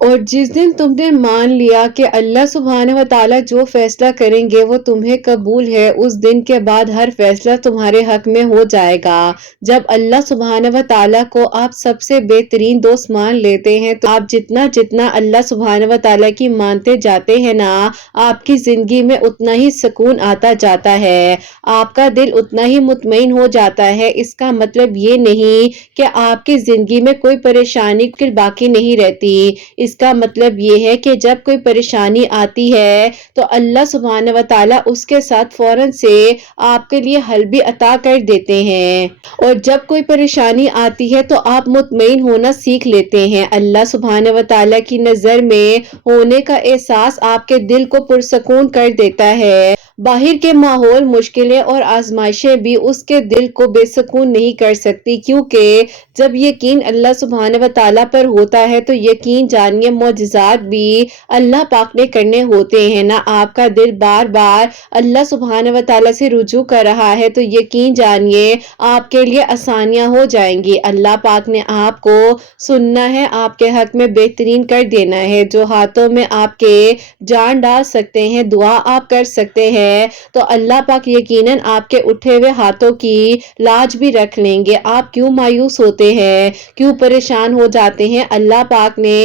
اور جس دن تم نے مان لیا کہ اللہ سبحانہ و تعالیٰ جو فیصلہ کریں گے وہ تمہیں قبول ہے، اس دن کے بعد ہر فیصلہ تمہارے حق میں ہو جائے گا۔ جب اللہ سبحانہ و تعالیٰ کو آپ سب سے بہترین دوست مان لیتے ہیں تو آپ جتنا جتنا اللہ سبحانہ و تعالیٰ کی مانتے جاتے ہیں نا، آپ کی زندگی میں اتنا ہی سکون آتا جاتا ہے، آپ کا دل اتنا ہی مطمئن ہو جاتا ہے۔ اس کا مطلب یہ نہیں کہ آپ کی زندگی میں کوئی پریشانی باقی نہیں رہتی، اس کا مطلب یہ ہے کہ جب کوئی پریشانی آتی ہے تو اللہ سبحانہ و تعالیٰ اس کے ساتھ فوراً سے آپ کے لیے حل بھی عطا کر دیتے ہیں، اور جب کوئی پریشانی آتی ہے تو آپ مطمئن ہونا سیکھ لیتے ہیں۔ اللہ سبحانہ و تعالیٰ کی نظر میں ہونے کا احساس آپ کے دل کو پرسکون کر دیتا ہے۔ باہر کے ماحول، مشکلیں اور آزمائشیں بھی اس کے دل کو بے سکون نہیں کر سکتی، کیونکہ جب یقین اللہ سبحانہ و تعالیٰ پر ہوتا ہے تو یقین جانیے معجزات بھی اللہ پاک نے کرنے ہوتے ہیں نا۔ آپ کا دل بار بار اللہ سبحانہ و تعالیٰ سے رجوع کر رہا ہے تو یقین جانیے آپ کے لیے آسانیاں ہو جائیں گی۔ اللہ پاک نے آپ کو سننا ہے، آپ کے حق میں بہترین کر دینا ہے۔ جو ہاتھوں میں آپ کے جان ڈال سکتے ہیں، دعا آپ کر سکتے ہیں، تو اللہ پاک یقیناً آپ کے اٹھے ہوئے ہاتھوں کی لاج بھی رکھ لیں گے۔ آپ کیوں مایوس ہوتے ہیں، کیوں پریشان ہو جاتے ہیں؟ اللہ پاک نے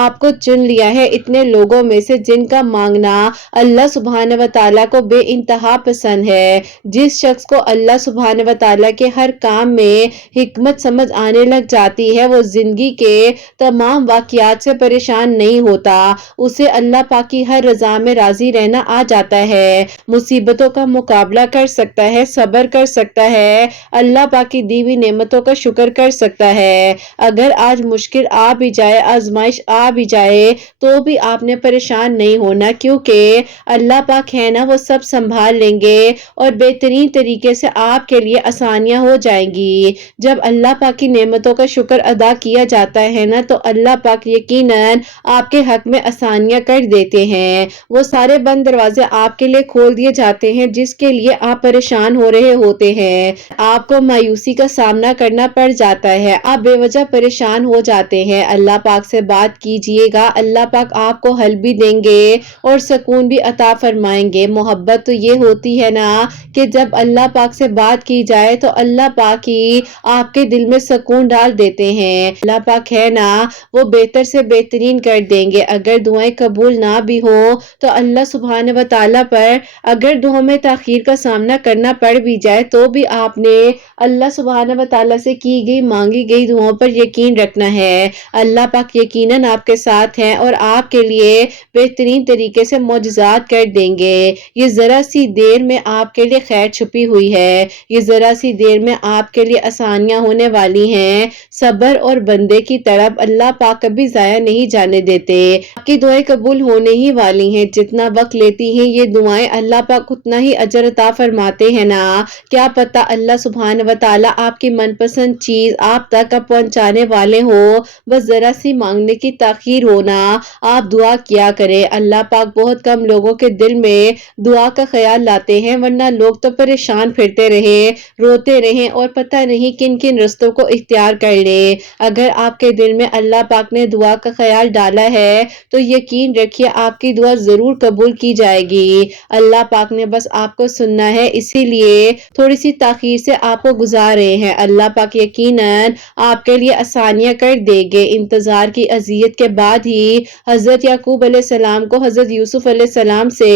آپ کو چن لیا ہے اتنے لوگوں میں سے جن کا مانگنا اللہ سبحانہ و تعالیٰ کو بے انتہا پسند ہے۔ جس شخص کو اللہ سبحانہ و تعالیٰ کے ہر کام میں حکمت سمجھ آنے لگ جاتی ہے، وہ زندگی کے تمام واقعات سے پریشان نہیں ہوتا، اسے اللہ پاک کی ہر رضا میں راضی رہنا آ جاتا ہے، مصیبتوں کا مقابلہ کر سکتا ہے، صبر کر سکتا ہے، اللہ پاک کی دی ہوئی نعمتوں کا شکر کر سکتا ہے۔ اگر آج مشکل آ بھی جائے، آزمائش آ بھی جائے تو بھی آپ نے پریشان نہیں ہونا، کیونکہ اللہ پاک ہے نا، وہ سب سنبھال لیں گے اور بہترین طریقے سے آپ کے لیے آسانیاں ہو جائیں گی۔ جب اللہ پاک کی نعمتوں کا شکر ادا کیا جاتا ہے نا تو اللہ پاک یقیناً آپ کے حق میں آسانیاں کر دیتے ہیں، وہ سارے بند دروازے آپ کے لیے کھول دیے جاتے ہیں جس کے لیے آپ پریشان ہو رہے ہوتے ہیں۔ آپ کو مایوسی کا سامنا کرنا پڑ جاتا ہے، آپ بے وجہ پریشان ہو جاتے ہیں، اللہ پاک سے بات کیجئے گا، اللہ پاک آپ کو حل بھی دیں گے اور سکون بھی عطا فرمائیں گے۔ محبت تو یہ ہوتی ہے نا کہ جب اللہ پاک سے بات کی جائے تو اللہ پاک ہی آپ کے دل میں سکون ڈال دیتے ہیں۔ اللہ پاک ہے نا، وہ بہتر سے بہترین کر دیں گے۔ اگر دعائیں قبول نہ بھی ہوں تو اللہ سبحانہ و تعالیٰ پر اگر دعاؤں میں تاخیر کا سامنا کرنا پڑ بھی جائے تو بھی آپ نے اللہ سبحانہ و تعالیٰ سے کی گئی مانگی گئی دعاؤں پر یقین رکھنا ہے۔ اللہ پاک یقیناً آپ کے ساتھ ہیں اور آپ کے لیے بہترین طریقے سے معجزات کر دیں گے۔ یہ ذرا سی دیر میں آپ کے لیے خیر چھپی ہوئی ہے، یہ ذرا سی دیر میں آپ کے لیے آسانیاں ہونے والی ہیں۔ صبر اور بندے کی طرف اللہ پاک کبھی ضائع نہیں جانے دیتے، آپ کی دعائیں قبول ہونے ہی والی ہیں۔ جتنا وقت لیتی ہیں یہ دعائیں اللہ پاک اتنا ہی اجر عطا فرماتے ہیں نا۔ کیا پتہ اللہ سبحانہ و تعالیٰ آپ کی من پسند چیز آپ تک پہنچانے والے ہو، بس ذرا سی مانگنے کی تاخیر ہونا۔ آپ دعا کیا کریں، اللہ پاک بہت کم لوگوں کے دل میں دعا کا خیال لاتے ہیں، ورنہ لوگ تو پریشان پھرتے رہیں، روتے رہیں اور پتہ نہیں کن کن رستوں کو اختیار کر لیں۔ اگر آپ کے دل میں اللہ پاک نے دعا کا خیال ڈالا ہے تو یقین رکھیے آپ کی دعا ضرور قبول کی جائے گی۔ اللہ پاک نے بس آپ کو سننا ہے، اسی لیے تھوڑی سی تاخیر سے آپ کو گزار رہے ہیں۔ اللہ پاک یقیناً آپ کے لیے آسانیاں کر دیں گے۔ انتظار کی اذیت کے بعد ہی حضرت یعقوب علیہ السلام کو حضرت یوسف علیہ السلام سے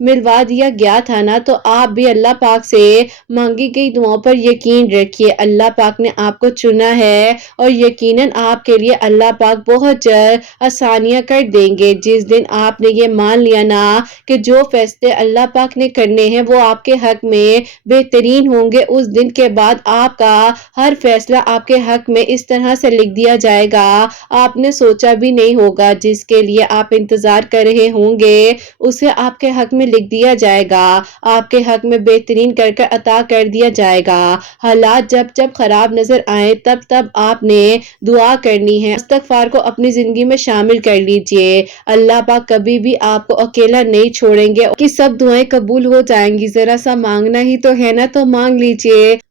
ملوا دیا گیا تھا نا، تو آپ بھی اللہ پاک سے مانگی گئی دعاؤں پر یقین رکھیے۔ اللہ پاک نے آپ کو چنا ہے اور یقیناً آپ کے لیے اللہ پاک بہت جلد آسانیاں کر دیں گے۔ جس دن آپ نے یہ مان لیا نا کہ جو فیصلے اللہ پاک نے کرنے ہیں وہ آپ کے حق میں بہترین ہوں گے، اس دن کے بعد آپ کا ہر فیصلہ آپ کے حق میں اس طرح سے لکھ دیا جائے گا آپ نے سوچا بھی نہیں ہوگا۔ جس کے لیے آپ انتظار کر رہے ہوں گے اسے آپ کے حق میں لکھ دیا جائے گا، آپ کے حق میں بہترین کر کے عطا کر دیا جائے گا۔ حالات جب جب خراب نظر آئیں تب تب آپ نے دعا کرنی ہے، استغفار کو اپنی زندگی میں شامل کر لیجئے۔ اللہ پاک کبھی بھی آپ کو اکیلا نہیں چھوڑیں گے کہ سب دعائیں قبول ہو جائیں گی۔ ذرا سا مانگنا ہی تو ہے نا، تو مانگ لیجئے۔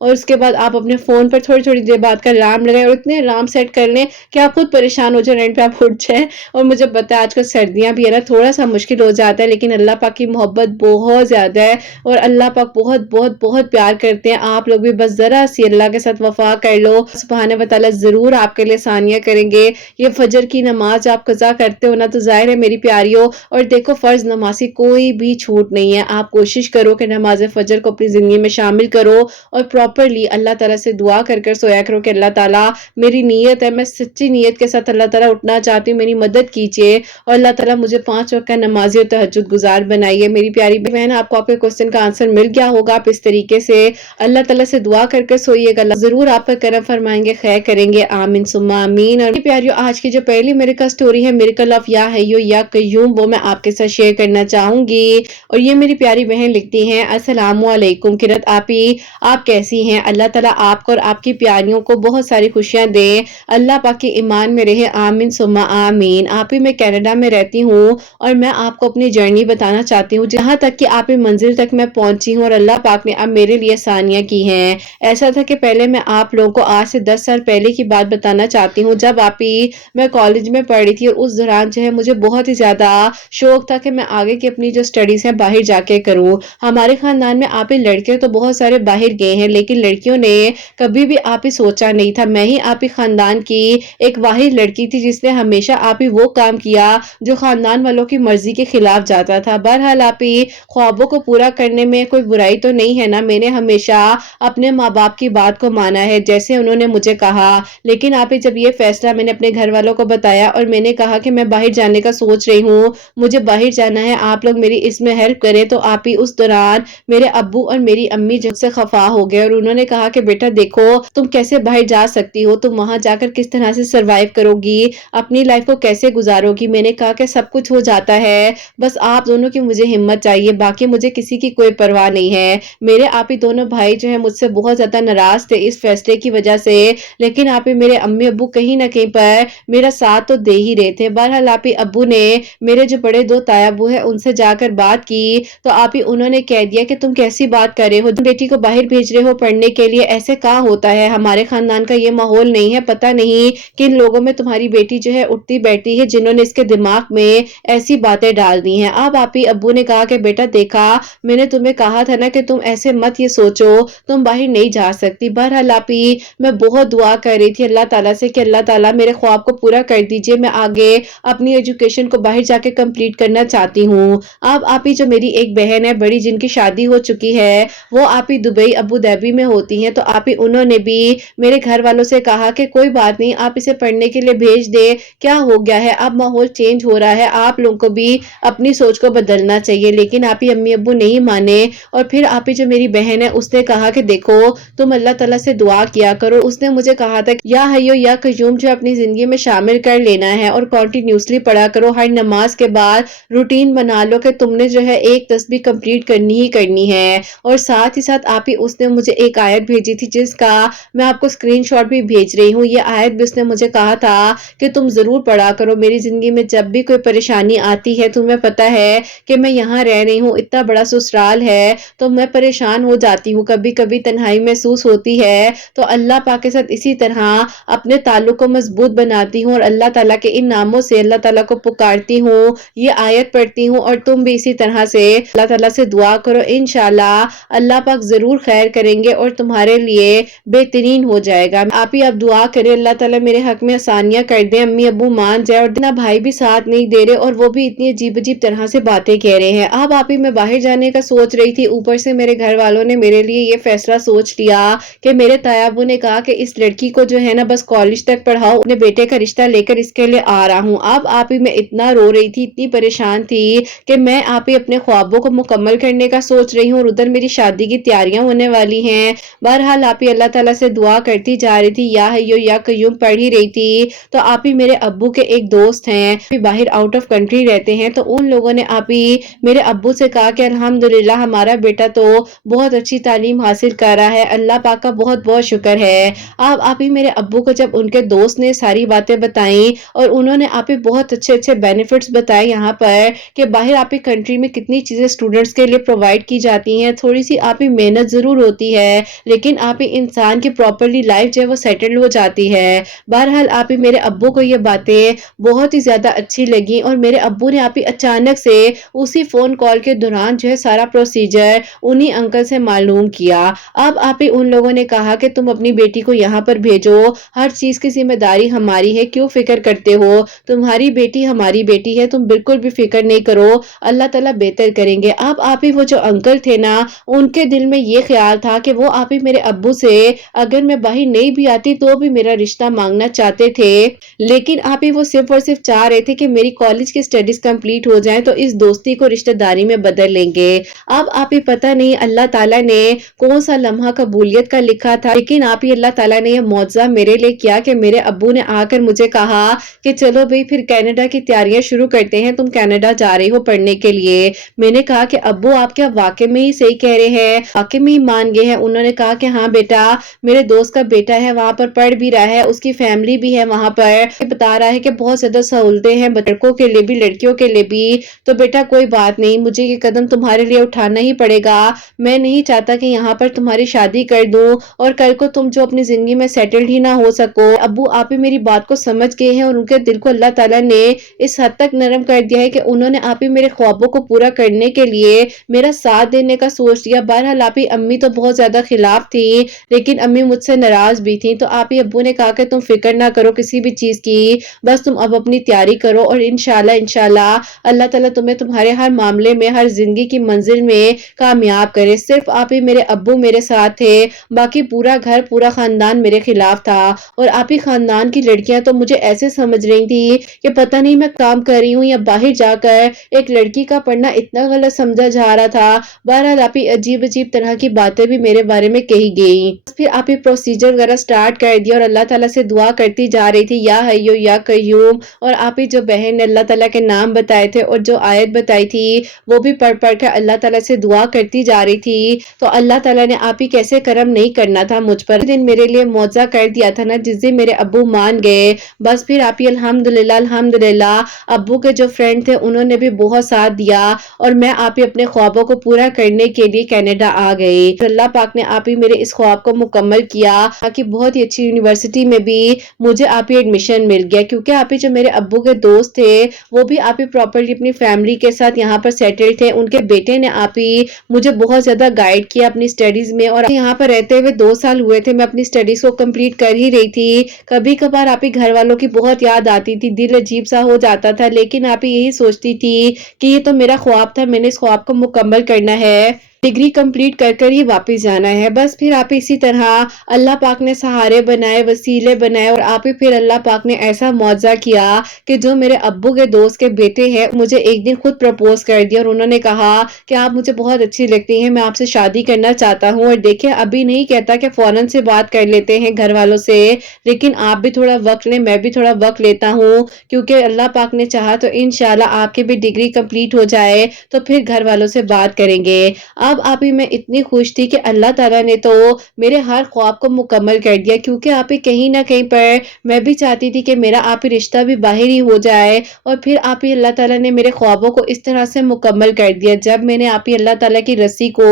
اور اس کے بعد آپ اپنے فون پر تھوڑی تھوڑی دیر بعد کا الارم لگائیں اور اتنے الارم سیٹ کر لیں کہ آپ خود پریشان ہو جائیں، اینڈ پہ آپ اٹھ جائیں۔ اور مجھے پتا ہے آج کل سردیاں بھی ہے نا، تھوڑا سا مشکل ہو جاتا ہے، لیکن اللہ پاک کی محبت بہت زیادہ ہے اور اللہ پاک بہت بہت بہت پیار کرتے ہیں۔ آپ لوگ بھی بس ذرا سی اللہ کے ساتھ وفا کر لو، سبحانہ و تعالیٰ ضرور آپ کے لیے آسانیاں کریں گے۔ یہ فجر کی نماز آپ قضا کرتے ہو نا، تو ظاہر ہے میری پیاریوں، اور دیکھو فرض نماز کی کوئی بھی چھوٹ نہیں ہے، آپ کوشش کرو کہ نماز فجر کو اپنی زندگی میں شامل کرو اور پراپرلی اللہ تعالیٰ سے دعا کر کر سویا کرو کہ اللہ تعالیٰ میری نیت ہے، میں سچی نیت کے ساتھ اللہ تعالیٰ اٹھنا چاہتی ہوں، میری مدد کیجیے اور اللہ تعالیٰ مجھے 5 وقت کا نمازی اور تہجد گزار بنائیے۔ میری پیاری بہن، آپ کو آپ کے کوسچن کا آنسر مل گیا ہوگا، آپ اس طریقے سے اللہ تعالیٰ سے دعا کر کر سوئیے گا، اللہ ضرور آپ پر کرم فرمائیں گے، خیر کریں گے، آمین ثم آمین۔ اور میری پیاریوں، آج کی جو پہلی میریکل سٹوری ہے، میریکل آف یا حیو یا قیوم، وہ میں آپ کے ساتھ شیئر کرنا چاہوں گی۔ اور یہ میری پیاری بہن لکھتی ہیں، السلام علیکم قرت آپی، آپ کیسی ہیں؟ اللہ تعالیٰ آپ کو اور آپ کی پیاریوں کو بہت ساری خوشیاں دے، اللہ پاک کی ایمان میں رہے، آمین ثم آمین۔ آپ ہی میں کینیڈا میں رہتی ہوں اور میں آپ کو اپنی جرنی بتانا چاہتی ہوں، جہاں تک کہ آپ منزل تک میں پہنچی ہوں اور اللہ پاک نے اب میرے لیے آسانیاں کی ہیں۔ ایسا تھا کہ پہلے میں آپ لوگوں کو آج سے 10 سال پہلے کی بات بتانا چاہتی ہوں، جب آپ ہی میں کالج میں پڑھ رہی تھی، اور اس دوران جو ہے مجھے بہت ہی زیادہ شوق تھا کہ میں آگے کی اپنی جو سٹڈیز ہیں باہر جا کے کروں۔ ہمارے خاندان میں آپ ہی لڑکے تو بہت سارے باہر گئے ہیں، لیکن لڑکیوں نے کبھی بھی آپ ہی سوچا نہیں تھا، میں ہی آپ ہی خاندان کی ایک واحد لڑکی تھی جس نے ہمیشہ آپ ہی وہ کام کیا جو خاندان والوں کی مرضی کے خلاف جاتا تھا۔ بہرحال آپ ہی خوابوں کو پورا کرنے میں کوئی برائی تو نہیں ہے نا، میں نے ہمیشہ اپنے ماں باپ کی بات کو مانا ہے جیسے انہوں نے مجھے کہا، لیکن آپ ہی جب یہ فیصلہ میں نے اپنے گھر والوں کو بتایا اور میں نے کہا کہ میں باہر جانے کا سوچ رہی ہوں، مجھے باہر جانا ہے، آپ لوگ میری اس میں ہیلپ کریں، تو آپ ہی اس دوران میرے ابو اور میری امی جب سے خفا ہو گئے اور انہوں نے کہا کہ بیٹا دیکھو تم کیسے باہر جا سکتی ہو، تم وہاں جا کر کس طرح سے سروائیو کرو گی، اپنی لائف کو کیسے گزارو گی۔ میں نے کہا کہ سب کچھ ہو جاتا ہے، بس آپ دونوں کی مجھے ہمت چاہیے، باقی مجھے کسی کی کوئی پرواہ نہیں ہے۔ میرے آپ ہی دونوں بھائی جو ہیں مجھ سے بہت زیادہ ناراض تھے اس فیصلے کی وجہ سے، لیکن آپ ہی میرے امی ابو کہیں نہ کہیں پر میرا ساتھ تو دے ہی رہے تھے۔ بہرحال آپ ہی ابو نے میرے جو بڑے 2 تایا ابو ہیں ان سے جا کر بات کی، تو آپ ہی انہوں نے کہہ دیا کہ تم کیسی بات کر رہے ہو، تم بیٹی کو باہر بھیج رہے ہو پڑھنے کے لیے، ایسے کہاں ہوتا ہے، ہمارے خاندان کا یہ ماحول نہیں ہے، پتہ نہیں کن لوگوں میں تمہاری بیٹی جو ہے اٹھتی بیٹھتی ہے جنہوں نے اس کے دماغ میں ایسی باتیں ڈال دی ہیں۔ اب آپ ہی ابو نے کہا کہ بیٹا دیکھا میں نے تمہیں کہا تھا نا کہ تم ایسے مت یہ سوچو، تم باہر نہیں جا سکتی۔ بہرحال آپ ہی میں بہت دعا کر رہی تھی اللہ تعالیٰ سے کہ اللہ تعالیٰ میرے خواب کو پورا کر دیجئے، میں آگے اپنی ایجوکیشن کو باہر جا کے کمپلیٹ کرنا چاہتی ہوں۔ اب آپ ہی جو میری ایک بہن ہے بڑی جن کی شادی ہو چکی ہے، وہ آپ ہی دبئی ابو دھابی میں ہوتی ہیں، تو آپ ہی انہوں نے بھی میرے گھر والوں سے کہا کہ کوئی بات نہیں آپ اسے پڑھنے کے لیے بھیج دے، کیا ہو گیا ہے، اب ماحول چینج ہو رہا ہے، آپ لوگوں کو بھی اپنی سوچ کو بدلنا چاہیے۔ لیکن آپ ہی امی ابو نہیں مانے، اور پھر آپ ہی جو میری بہن ہے اس نے کہا کہ دیکھو تم اللہ تعالیٰ سے دعا کیا کرو، اس نے مجھے کہا تھا کہ یا حیو یا قیوم جو اپنی زندگی میں شامل کر لینا ہے اور کنٹینیوسلی پڑھا کرو، ہر نماز کے بعد روٹین بنا لو کہ تم نے جو ہے ایک تسبیح کمپلیٹ کرنی ہی کرنی ہے۔ اور ساتھ ہی ساتھ آپ ہی اس نے مجھے ایک آیت بھیجی تھی جس کا میں آپ کو اسکرین شاٹ بھی بھیج رہی ہوں، یہ آیت بھی اس نے مجھے کہا تھا کہ تم ضرور پڑھا کرو، میری زندگی میں جب بھی کوئی پریشانی آتی ہے، تمہیں پتا ہے کہ میں یہاں رہ رہی ہوں، اتنا بڑا سسرال ہے تو میں پریشان ہو جاتی ہوں، کبھی کبھی تنہائی محسوس ہوتی ہے، تو اللہ پاک کے ساتھ اسی طرح اپنے تعلق کو مضبوط بناتی ہوں اور اللہ تعالیٰ کے ان ناموں سے اللہ تعالیٰ کو پکارتی ہوں، یہ آیت پڑھتی ہوں، اور تم بھی اسی طرح سے اللہ تعالیٰ سے دعا کرو، انشاءاللہ اللہ پاک ضرور خیر کریں گے اور تمہارے لیے بہترین ہو جائے گا۔ آپ ہی اب دعا کریں اللہ تعالیٰ میرے حق میں آسانیاں کر دیں، امی ابو مان جائے، اور اتنا بھائی بھی ساتھ نہیں دے رہے اور وہ بھی اتنی عجیب عجیب طرح سے باتیں کہہ رہے ہیں۔ اب آپ ہی میں باہر جانے کا سوچ رہی تھی، اوپر سے میرے گھر والوں نے میرے لیے یہ فیصلہ سوچ لیا کہ میرے تایا ابو نے کہا کہ اس لڑکی کو جو ہے نا بس کالج تک پڑھاؤ، اپنے بیٹے کا رشتہ لے کر اس کے لیے آ رہا ہوں۔ اب آپ ہی میں اتنا رو رہی تھی، اتنی پریشان تھی کہ میں آپ ہی اپنے خوابوں کو مکمل کرنے کا سوچ رہی ہوں اور ادھر میری شادی کی تیاریاں ہونے والی ہیں۔ بہرحال آپ ہی اللہ تعالیٰ سے دعا کرتی جا رہی تھی، یا حیو یا قیوم پڑھ ہی رہی تھی، تو آپ ہی میرے ابو کے ایک دوست ہیں باہر آؤٹ آف کنٹری رہتے ہیں، تو ان لوگوں نے آپ ہی میرے ابو سے کہا کہ الحمدللہ ہمارا بیٹا تو بہت اچھی تعلیم حاصل کر رہا ہے، اللہ پاک کا بہت بہت شکر ہے۔ اب آپ ہی میرے ابو کو جب ان کے دوست نے ساری باتیں بتائیں اور انہوں نے آپ ہی بہت اچھے اچھے بینیفٹس بتائے یہاں پر کہ باہر آپ ہی کنٹری میں کتنی چیزیں اسٹوڈنٹس کے لیے پرووائڈ کی جاتی ہیں، تھوڑی سی آپ ہی محنت ضرور ضرور ہوتی ہے لیکن آپ ہی انسان کی پراپرلی لائف جو ہے وہ سیٹل ہو جاتی ہے۔ بہرحال آپ ہی میرے ابو کو یہ باتیں بہت ہی زیادہ اچھی لگی اور میرے ابو نے آپ ہی اچانک سے اسی فون کال کے دوران جو ہے سارا پروسیجر انہی انکل سے معلوم کیا۔ اب آپ ہی ان لوگوں نے کہا کہ تم اپنی بیٹی کو یہاں پر بھیجو، ہر چیز کی ذمہ داری ہماری ہے، کیوں فکر کرتے ہو؟ تمہاری بیٹی ہماری بیٹی ہے، تم بالکل بھی فکر نہیں کرو، اللہ تعالیٰ بہتر کریں گے۔ اب آپ ہی وہ جو انکل تھے نا، ان کے دل میں یہ خیال تھا کہ وہ آپ ہی میرے ابو سے اگر میں باہر نہیں بھی آتی تو بھی میرا رشتہ مانگنا چاہتے تھے، لیکن آپ ہی وہ صرف اور صرف چاہ رہے تھے کہ میری کالج کی سٹڈیز کمپلیٹ ہو جائیں تو اس دوستی کو رشتہ داری میں بدل لیں گے۔ اب آپ ہی پتہ نہیں اللہ تعالیٰ نے کون سا لمحہ قبولیت کا لکھا تھا، لیکن آپ ہی اللہ تعالیٰ نے یہ معجزہ میرے لیے کیا کہ میرے ابو نے آ کر مجھے کہا کہ چلو بھئی پھر کینیڈا کی تیاریاں شروع کرتے ہیں، تم کینیڈا جا رہی ہو پڑھنے کے لیے۔ میں نے کہا کہ ابو آپ کیا واقعی میں ہی صحیح کہہ رہے ہیں، واقعی میں ہی مان گئے ہیں؟ انہوں نے کہا کہ ہاں بیٹا، میرے دوست کا بیٹا ہے وہاں پر پڑھ بھی رہا ہے، اس کی فیملی بھی ہے وہاں پر، بتا رہا ہے کہ بہت زیادہ سہولتیں ہیں لڑکوں کے لیے بھی لڑکیوں کے لیے بھی، تو بیٹا کوئی بات نہیں، مجھے یہ قدم تمہارے لیے اٹھانا ہی پڑے گا، میں نہیں چاہتا کہ یہاں پر تمہاری شادی کر دوں اور کل کو تم جو اپنی زندگی میں سیٹلڈ ہی نہ ہو سکو۔ ابو آپ ہی میری بات کو سمجھ گئے ہیں اور ان کے دل کو اللہ تعالیٰ نے اس حد تک نرم کر دیا ہے کہ انہوں نے آپ ہی میرے خوابوں کو پورا کرنے کے لیے میرا ساتھ دینے کا سوچ لیا۔ بہرحال آپ ہی امی تو بہت زیادہ خلاف تھی لیکن امی مجھ سے ناراض بھی تھی، تو آپ ہی ابو نے کہا کہ تم فکر نہ کرو کسی بھی چیز کی، بس تم اب اپنی تیاری کرو اور انشاءاللہ اللہ تعالیٰ تمہیں تمہارے ہر معاملے میں، ہر زندگی کی منزل میں کامیاب کرے۔ صرف آپ ہی میرے ابو میرے ساتھ تھے، باقی پورا گھر پورا خاندان میرے خلاف تھا، اور آپ ہی خاندان کی لڑکیاں تو مجھے ایسے سمجھ رہی تھی کہ پتہ نہیں میں کام کر رہی ہوں یا باہر جا کر ایک لڑکی کا پڑھنا اتنا غلط سمجھا جا رہا تھا۔ بہرحال آپ ہی عجیب طرح کی باتیں بھی میرے بارے میں کہی گئیں۔ پھر آپ ہی پروسیجر وغیرہ سٹارٹ کر دیا اور اللہ تعالیٰ سے دعا کرتی جا رہی تھی، یا حیو یا قیوم، اور آپ ہی جو بہن نے اللہ تعالیٰ کے نام بتائے تھے اور جو آیت بتائی تھی وہ بھی پڑھ کر اللہ تعالیٰ سے دعا کرتی جا رہی تھی، تو اللہ تعالیٰ نے آپ ہی کیسے کرم نہیں کرنا تھا مجھ پر، دن میرے لیے معجزہ کر دیا تھا نا، جس دن میرے ابو مان گئے، بس پھر آپ ہی الحمدللہ ابو کے جو فرینڈ تھے انہوں نے بھی بہت ساتھ دیا اور میں آپ ہی اپنے خوابوں کو پورا کرنے کے لیے کینیڈا آ گئی۔ اللہ پاک نے آپ ہی میرے اس خواب کو مکمل کیا، تاکہ بہت ہی اچھی یونیورسٹی میں بھی مجھے آپ ہی ایڈمیشن مل گیا، کیونکہ آپ ہی جو میرے ابو کے دوست تھے وہ بھی آپ ہی پراپرلی اپنی فیملی کے ساتھ یہاں پر سیٹل تھے، ان کے بیٹے نے آپ ہی مجھے بہت زیادہ گائیڈ کیا اپنی سٹڈیز میں، اور یہاں پر رہتے ہوئے 2 سال ہوئے تھے میں اپنی سٹڈیز کو کمپلیٹ کر ہی رہی تھی، کبھی کبھار آپ ہی گھر والوں کی بہت یاد آتی تھی، دل عجیب سا ہو جاتا تھا، لیکن آپ ہی یہی سوچتی تھی کہ یہ تو میرا خواب تھا، میں نے اس خواب کو مکمل کرنا ہے، ڈگری کمپلیٹ کر ہی واپس جانا ہے۔ بس پھر آپ اسی طرح اللہ پاک نے سہارے بنائے، وسیلے بنائے، اور آپ ہی پھر اللہ پاک نے ایسا معجزہ کیا کہ جو میرے ابو کے دوست کے بیٹے ہیں مجھے ایک دن خود پرپوز کر دیا، اور انہوں نے کہا کہ آپ مجھے بہت اچھی لگتی ہیں، میں آپ سے شادی کرنا چاہتا ہوں، اور دیکھیں ابھی نہیں کہتا کہ فوراً سے بات کر لیتے ہیں گھر والوں سے، لیکن آپ بھی تھوڑا وقت لیں، میں بھی تھوڑا وقت لیتا ہوں، کیونکہ اللہ پاک نے چاہا تو انشاءاللہ آپ کی بھی ڈگری کمپلیٹ ہو جائے تو پھر گھر والوں سے بات کریں گے۔ اب آپ ہی میں اتنی خوش تھی کہ اللہ تعالیٰ نے تو میرے ہر خواب کو مکمل کر دیا، کیونکہ آپ ہی کہیں نہ کہیں پر میں بھی چاہتی تھی کہ میرا آپ ہی رشتہ بھی باہر ہی ہو جائے، اور پھر آپ ہی اللہ تعالیٰ نے میرے خوابوں کو اس طرح سے مکمل کر دیا۔ جب میں نے آپ ہی اللہ تعالیٰ کی رسی کو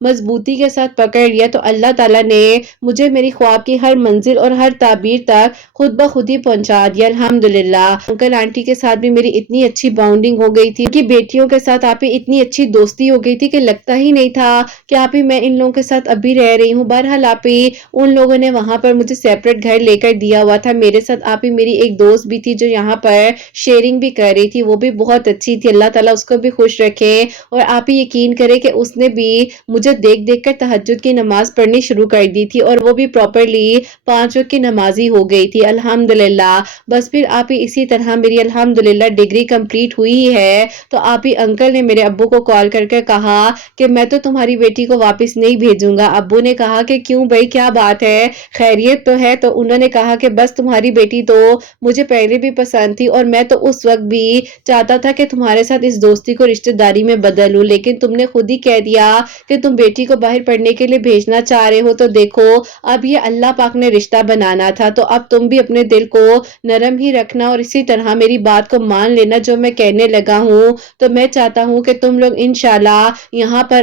مضبوطی کے ساتھ پکڑ لیا تو اللہ تعالیٰ نے مجھے میری خواب کی ہر منزل اور ہر تعبیر تک خود بخود ہی پہنچا دیا، الحمدللہ۔ انکل آنٹی کے ساتھ بھی میری اتنی اچھی باؤنڈنگ ہو گئی تھی کہ بیٹیوں کے ساتھ آپ ہی اتنی اچھی دوستی ہو گئی تھی کہ لگتا ہی نہیں تھا کہ آپ ہی میں ان لوگوں کے ساتھ ابھی رہ رہی ہوں۔ بہرحال آپ ہی ان لوگوں نے وہاں پر مجھے سیپریٹ گھر لے کر دیا ہوا تھا، میرے ساتھ آپ ہی میری ایک دوست بھی تھی جو یہاں پر شیئرنگ بھی کر رہی تھی، وہ بھی بہت اچھی تھی، اللہ تعالیٰ اس کو بھی خوش رکھے، اور آپ ہی یقین کرے کہ اس نے بھی مجھے دیکھ دیکھ کر تہجد کی نماز پڑھنی شروع کر دی تھی، اور وہ بھی پراپرلی 5 وقت کی نمازی ہو گئی تھی، الحمدللہ۔ بس پھر آپ ہی اسی طرح میری الحمدللہ ڈگری کمپلیٹ ہوئی ہے، تو آپ ہی انکل نے میرے ابو کو کال کر کے کہا کہ میں تو تمہاری بیٹی کو واپس نہیں بھیجوں گا۔ ابو نے کہا کہ کیوں بھائی، کیا بات ہے، خیریت تو ہے؟ تو انہوں نے کہا کہ بس تمہاری بیٹی تو مجھے پہلے بھی پسند تھی، اور میں تو اس وقت بھی چاہتا تھا کہ تمہارے ساتھ اس دوستی کو رشتہ داری میں بدلوں، لیکن تم نے خود ہی کہہ دیا کہ تم بیٹی کو باہر پڑھنے کے لیے بھیجنا چاہ رہے ہو، تو دیکھو اب یہ اللہ پاک نے رشتہ بنانا تھا، تو اب تم بھی اپنے دل کو نرم ہی رکھنا اور اسی طرح میری بات کو مان لینا جو میں کہنے لگا ہوں، تو میں چاہتا ہوں کہ تم لوگ انشاءاللہ یہاں پر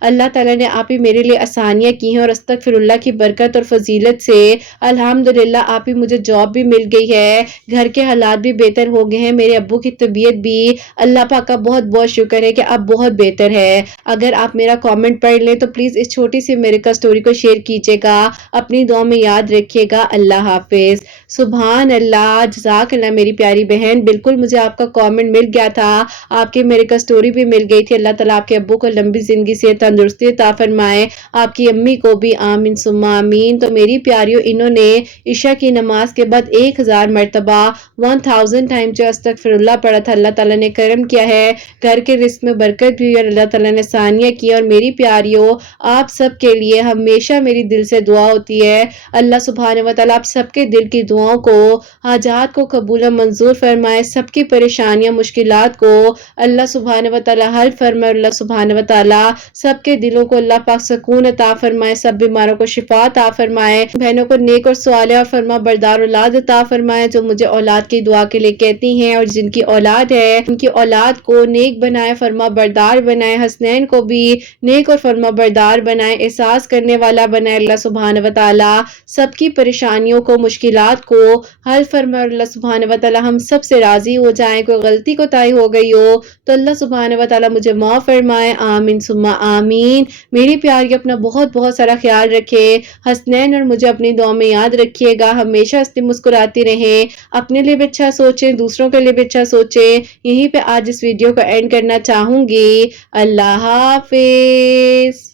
اللہ تعالیٰ نے آپ ہی میرے لیے آسانیاں کی ہیں اور استغفر اللہ کی برکت اور فضیلت سے الحمدللہ آپ ہی مجھے جاب بھی مل گئی ہے، گھر کے حالات بھی بہتر ہو گئے ہیں، میرے ابو کی طبیعت بھی اللہ پاک کا بہت بہت شکر ہے کہ اب بہت بہتر ہے۔ اگر آپ میرا کامنٹ پڑھ لیں تو پلیز اس چھوٹی سی میریکل سٹوری کو شیئر کیجیے گا، اپنی دعا میں یاد رکھیے گا۔ اللہ حافظ۔ سبحان اللہ، جزاک اللہ میری پیاری بہن، بالکل مجھے آپ کا کامنٹ مل گیا تھا، آپ کے میریکل سٹوری بھی مل گئی تھی۔ اللہ تعالیٰ آپ کے ابو کو لمبی زندگی سے تندرستی عطا فرمائے، آپ کی امی کو بھی، آمین ثم آمین۔ تو میری پیاریوں، انہوں نے عشاء کی نماز کے بعد 1000 مرتبہ 1000 ٹائم جو استغفر اللہ پڑھا تھا۔ اللہ تعالیٰ نے کرم کیا ہے، گھر کے رزق میں برکت بھی ہوئی اور اللہ تعالیٰ نے آسانیاں کی۔ اور میری پیاریوں، آپ سب کے لیے ہمیشہ میری دل سے دعا ہوتی ہے، اللہ سبحانہ و تعالیٰ آپ سب کے دل کی دعاؤں کو، حاجات کو قبول و منظور فرمائے، سب کی پریشانیاں مشکلات کو اللہ سبحانہ و تعالیٰ حل فرمائے، اللہ سبحانہ و تعالیٰ سب کے دلوں کو اللہ پاک سکون عطا فرمائے، سب بیماروں کو شفا عطا فرمائے، بہنوں کو نیک اور صالح اور فرما بردار اولاد عطا فرمائے، جو مجھے اولاد کی دعا کے لیے کہتی ہیں، اور جن کی اولاد ہے ان کی اولاد کو نیک بنائے، فرما بردار بنائے، حسنین کو بھی نیک اور فرما بردار بنائے، احساس کرنے والا بنائے، اللہ سبحانہ و تعالیٰ سب کی پریشانیوں کو، مشکلات کو حل فرمائے، اللہ سبحانہ و تعالیٰ ہم سب سے راضی ہو جائیں۔ کوئی غلطی کوتاہی ہو گئی ہو تو اللہ سبحانہ و تعالیٰ مجھے معاف فرمائے، آمین ثم آمین۔ میری پیاری اپنا بہت بہت سارا خیال رکھے، حسنین اور مجھے اپنی دعا میں یاد رکھیے گا، ہمیشہ ہنستی مسکراتی رہیں، اپنے لیے بھی اچھا سوچیں، دوسروں کے لیے بھی اچھا سوچیں۔ یہیں پہ آج اس ویڈیو کو اینڈ کرنا چاہوں گی۔ اللہ حافظ۔